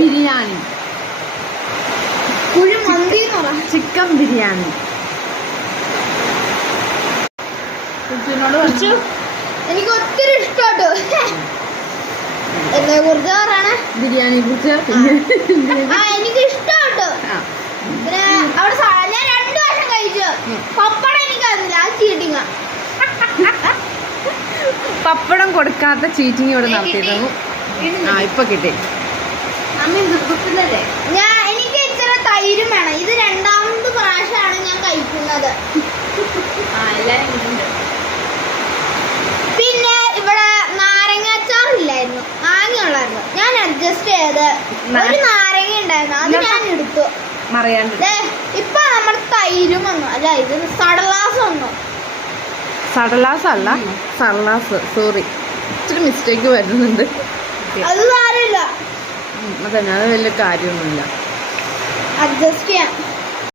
Biryani, kuzhimanthi, chicken biryani. എനിക്ക് ഒത്തിരി ഇഷ്ടപ്പെട്ടു. എന്നെ കുറിച്ച് പറയണേ? ബിരിയാണിയെ കുറിച്ച്. എനിക്ക് ഇഷ്ടപ്പെട്ടു. പിന്നെ അവിടെ ഞാൻ 2 വർഷം കഴിച്ചു. പപ്പടം എനിക്കറിയില്ല, ആ ചീറ്റിങ്. പപ്പടം കൊടുക്കാത്ത ചീറ്റിങ് ഇവിടെ നടത്തിയിരുന്നു. ഇപ്പൊ കിട്ടി. എനിക്ക് ഇത്ര തൈരും വേണം. ഇത് 2ാമത് പ്രാവശ്യമാണ് ഞാൻ കഴിക്കുന്നത്. പിന്നെ ഇവിടെ നാരങ്ങാച്ചാറില്ലായിരുന്നു, മാങ്ങയുള്ളായിരുന്നു. ഞാൻ അഡ്ജസ്റ്റ് ചെയ്ത് ഒരു നാരങ്ങ ഉണ്ടായിരുന്നു, അത് ഞാൻ എടുത്തു. ഇപ്പൊ നമ്മുടെ തൈരും വന്നു. അല്ല, ഇത് സടലാസ് വന്നു. സടലാസ് അല്ല, സർലാസ്. സോറി, ഇച്ചിരി മിസ്റ്റേക്ക് വരുന്നുണ്ട്. അത് സാരമില്ല, അതന്നെ, അത് വലിയ കാര്യമൊന്നുമില്ല. അഡ്ജസ്റ്റ് ചെയ്യാം.